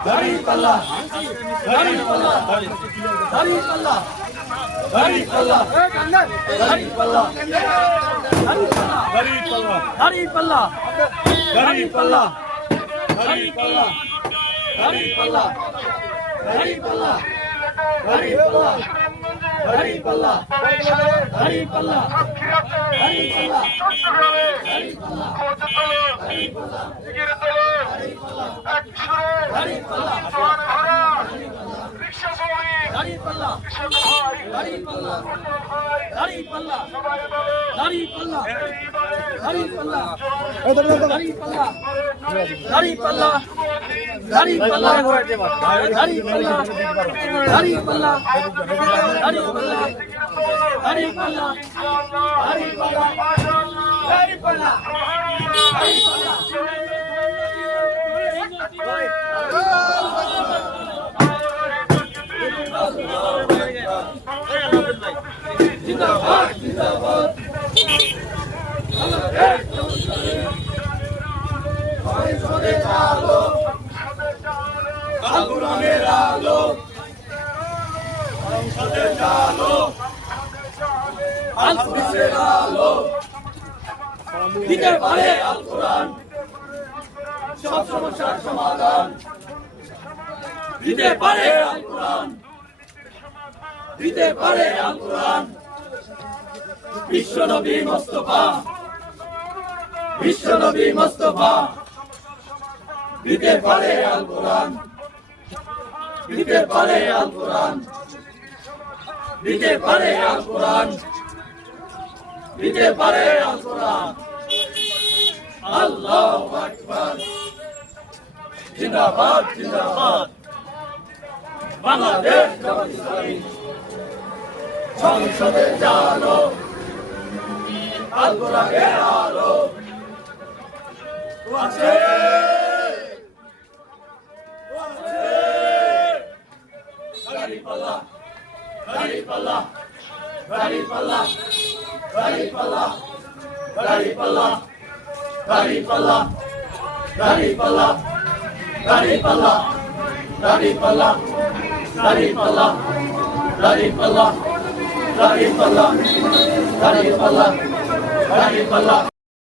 দাঁড়িপাল্লা দাঁড়িপাল্লা দাঁড়িপাল্লা দাঁড়িপাল্লা দাঁড়িপাল্লা দাঁড়িপাল্লা দাঁড়িপাল্লা দাঁড়িপাল্লা দাঁড়িপাল্লা দাঁড়িপাল্লা দাঁড়িপাল্লা দাঁড়িপাল্লা দাঁড়িপাল্লা দাঁড়িপাল্লা আন্দোলনের আলো সংসদের আলো আন্দোলনের আলো দিতে পারে আল কোরআন সব সমস্যার সমাধান দিতে পারে আল কোরআন দিতে পারে আল কোরআন বিশ্বনবী মুস্তাফা বিশ্বনবী মুস্তাফা দিতে পারে আল কোরআন দিতে পারে আল কোরআন দিতে পারে আল কোরআন দিতে পারে আল কোরআন আল্লাহু আকবার জিন্দাবাদ জিন্দাবাদ বাংলাদেশ জামাত ইসলামী সংসদে জানো আল কোরআনের আলো আছে দাঁড়িপাল্লা দাঁড়িপাল্লা দাঁড়িপাল্লা দাঁড়িপাল্লা দাঁড়িপাল্লা দাঁড়িপাল্লা দাঁড়িপাল্লা দাঁড়িপাল্লা দাঁড়িপাল্লা দাঁড়িপাল্লা দাঁড়িপাল্লা দাঁড়িপাল্লা দাঁড়িপাল্লা দাঁড়িপাল্লা